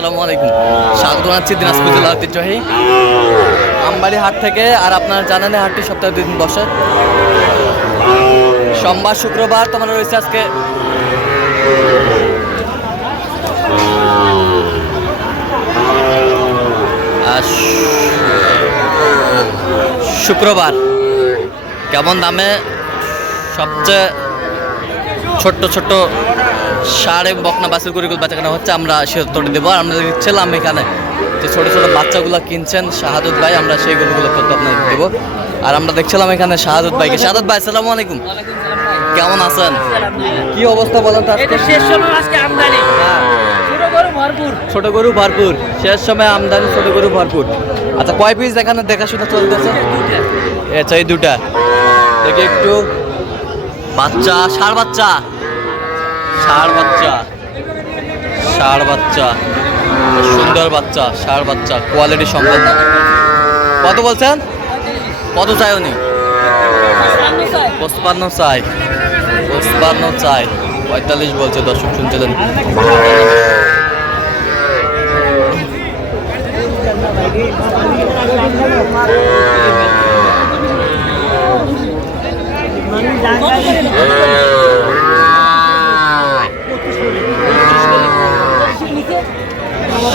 আসসালামু আলাইকুম। স্বাগত জানাচ্ছি দিনাজপুর জেলা ঐতিহ্যবাহী আমবাড়ি হাট থেকে। আর আপনারা জানেন হাটটি সপ্তাহে দুই দিন বসে। সোমবার, শুক্রবার তোমার রয়েছে আজকে। শুক্রবার, কেমন দামে সবচেয়ে ছোট্ট ছোট্ট সার বকনা বাসের গরিগুলো বেচা কেনা হচ্ছে আমরা সে উত্তরটা দেবো। আর আমরা দেখছিলাম এখানে যে ছোটো ছোটো বাচ্চাগুলো কিনছেন শাহাদুত ভাই আমরা সেই গরুগুলো তথ্য আপনাদের দেবো। আর আমরা দেখছিলাম এখানে শাহাদুত ভাইকে। শাহাদুত ভাই আসসালামু আলাইকুম। কেমন আছেন? কি অবস্থা বলেন তো আজকে? শেষ সময় আজকে আমদানি। ছোট গরু ভরপুর। ছোট গরু ভরপুর। শেষ সময় আমদানি ছোট গরু ভরপুর। আচ্ছা কয় পিস এখানে দেখাশোনা চলতেছে? আচ্ছা এই দুটা দেখি একটু। বাচ্চা সার বাচ্চা। ষাড় বাচ্চা। ষাড় বাচ্চা। সুন্দর বাচ্চা, ষাড় বাচ্চা কোয়ালিটি সম্পন্ন। কত বলছেন? কত চাই উনি? পঁচপান্ন চাই। পঁচপান্ন চাই। পঁয়তাল্লিশ বলছে, দর্শক শুনছিলেন।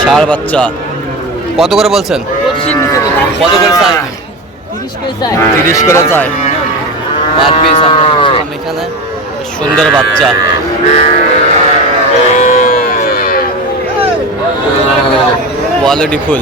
ষাড় বাচ্চা। কত করে বলছেন? কত করে চাই? তিরিশ করে চাই। এখানে। সুন্দর বাচ্চা। Quality full.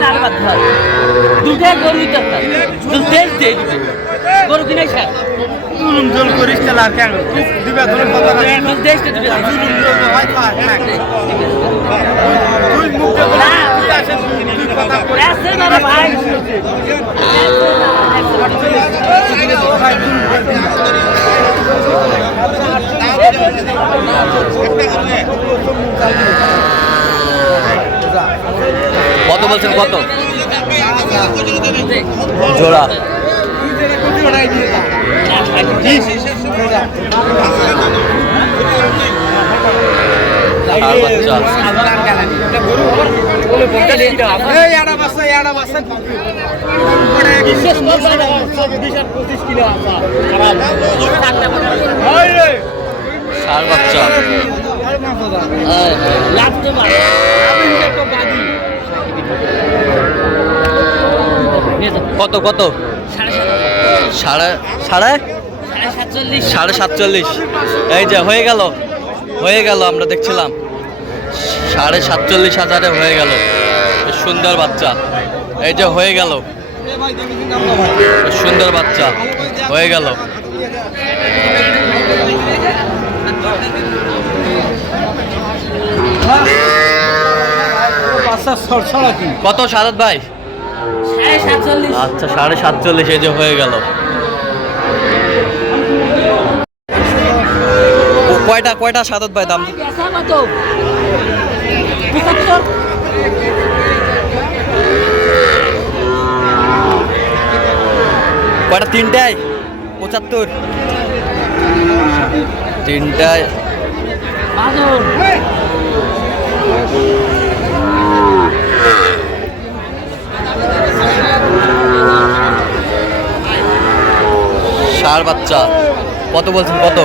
ষাড় বাচ্চা গরু কিনে স্যার জুলুম জল করিস তাহলে আর কেন দিবে ধরে কথা দুধ দেশ তো দিবে জুলুম জল ভাই থাক তুই মুখ দিয়ে বলে তুই আসে তুই কথা আছে না রে ভাই কত বলছেন কত জোড়া ষাড় বাচ্চা এই আড়া বাসা আড়া বাসা ষাড় বাচ্চা লাভ তো ভাই কত কত? সাড়ে সাড়ে? সাতচল্লিশ সাড়ে সাতচল্লিশ। এই যে হয়ে গেল। হয়ে গেল আমরা দেখছিলাম। সাড়ে সাতচল্লিশ হাজারে হয়ে গেল। সুন্দর বাচ্চা। এই যে হয়ে গেল। সুন্দর বাচ্চা। হয়ে গেল। কত সারদ ভাই? আচ্ছা সাড়ে সাতচল্লিশ এই যে হয়ে গেল। কয়টা কয়টা সাদত ভাই দাম? কয়টা তিনটায়? পঁচাত্তর। তিনটায়। ষাড় বাচ্চা। কত বলছেন? কত?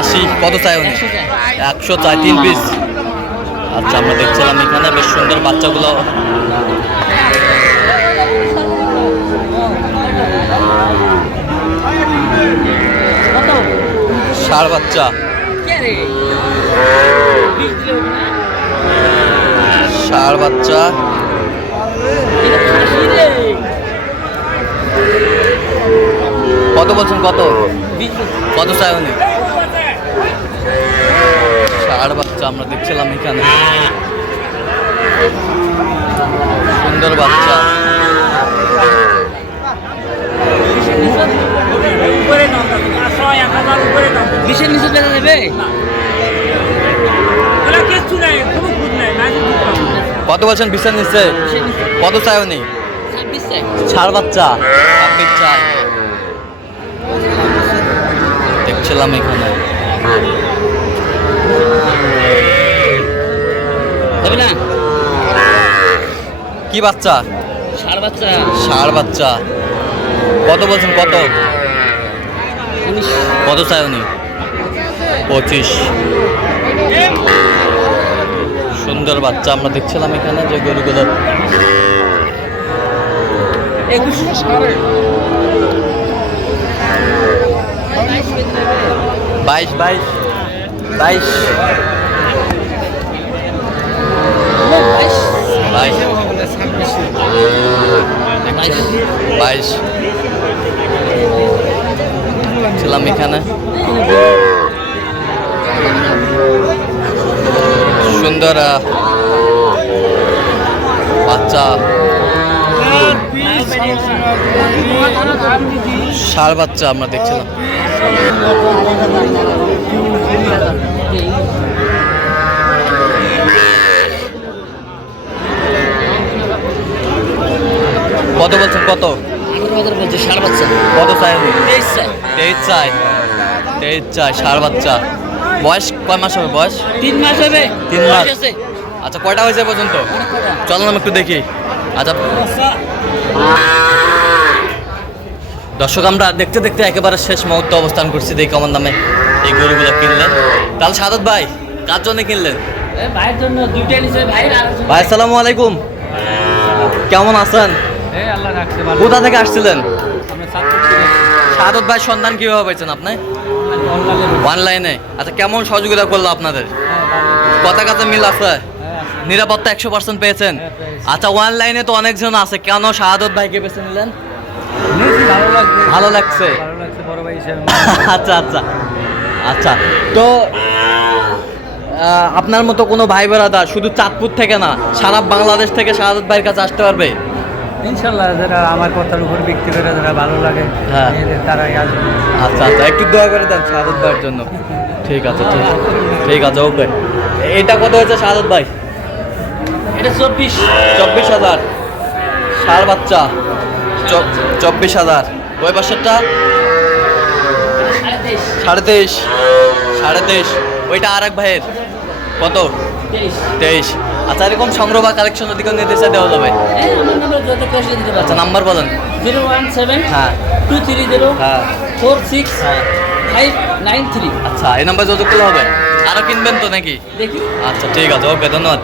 আশি। কত চাই উনি? একশো চাই তিন পিস আচ্ছা আমরা দেখছিলাম এখানে, বেশ সুন্দর বাচ্চাগুলো। ষাড় বাচ্চা। ষাড় বাচ্চা এটা খাসি রে বলছেন কত? কত চাই উনি ষাড় বাচ্চা আমরা দেখছিলাম এখানে। সুন্দর বাচ্চা। বিশের নিচে দেখা যাবে? কত বলছেন বিশাল নিশ্চয় কত চাই উনি ষাড় বাচ্চা। ছাব্বিশ চাই দেখছিলাম এখানে। না? কি বাচ্চা? ষাড় বাচ্চা। ষাড় বাচ্চা। কত বলছেন কত? কত চাই উনি? পঁচিশ। সুন্দর বাচ্চা আমরা দেখছিলাম এখানে যে গরুগুলো। একুশ। বাইশ বাইশ বাইশ। বাইশ। ছিলাম এখানে। সুন্দর বাচ্চা। ষাড় বাচ্চা আমরা দেখছিলাম। কত বলছেন কত? বাচ্চা। কত চাই তেইশ চাই। তেইশ চাই। তেইশ চাই বাচ্চা। বয়স কয় মাস হবে বয়স? তিন মাস হবে। তিন মাস। আচ্ছা কয়টা হয়েছে পর্যন্ত? চলো না একটু দেখি। আচ্ছা। দর্শক আমরা দেখতে দেখতে একেবারে শেষ মুহূর্তে অবস্থান করছি দেখি আমার দামে এই গরুগুলো কিনলেন। তাহলে সাদত ভাই কার জন্য কিনলেন? ভাই আসসালামু আলাইকুম। কেমন আছেন? এই কোথা থেকে আসছিলেন? সাদত ভাই সন্ধান কীভাবে পাইছেন আপনি? অনলাইনে। আচ্ছা কেমন সহযোগিতা করল আপনাদের? কথা কথা মিল আছে? নিরাপত্তা একশো পার্সেন্ট পেয়েছেন? হ্যাঁ। আচ্ছা অনলাইনে তো অনেকজন আছে। কেন শাহাদত ভাইকে বেছে নিলেন? ভালো লাগছে। আচ্ছা আচ্ছা। আচ্ছা তো আপনার মতো কোনো ভাই বেড়াদার শুধু চাঁদপুর থেকে না সারা বাংলাদেশ থেকে শাহাদত ভাইয়ের কাছে আসতে পারবে? ইনশাল্লাহ যারা আমার কথার উপর ভিত্তি করে যারা ভালো লাগে হ্যাঁ। তারাই আসবে। আচ্ছা আচ্ছা একটু দয়া করে দেন শাহাদত ভাইয়ের জন্য। ঠিক আছে ঠিক ঠিক আছে ওকে। এটা কত হয়েছে শাহাদত ভাই? এটা চব্বিশ। চব্বিশ হাজার। ষাড় বাচ্চা। চব্বিশ হাজার। ওই পাশেরটা সাড়ে তেইশ। সাড়ে তেইশ। ওইটা আর এক ভাইয়ের। কত? তেইশ। আচ্ছা এরকম সংগ্রহ বা কালেকশন যদি কেউ নিতে চায় দেওয়া যাবে। দিতে আচ্ছা নাম্বার বলেন। জিরো ওয়ান সেভেন হ্যাঁ। টু থ্রি জিরো হ্যাঁ। ফোর সিক্স হ্যাঁ। Five nine three. আচ্ছা এই নাম্বার যত হবে। আরও কিনবেন তো নাকি? দেখি। আচ্ছা ঠিক আছে। ওকে ধন্যবাদ।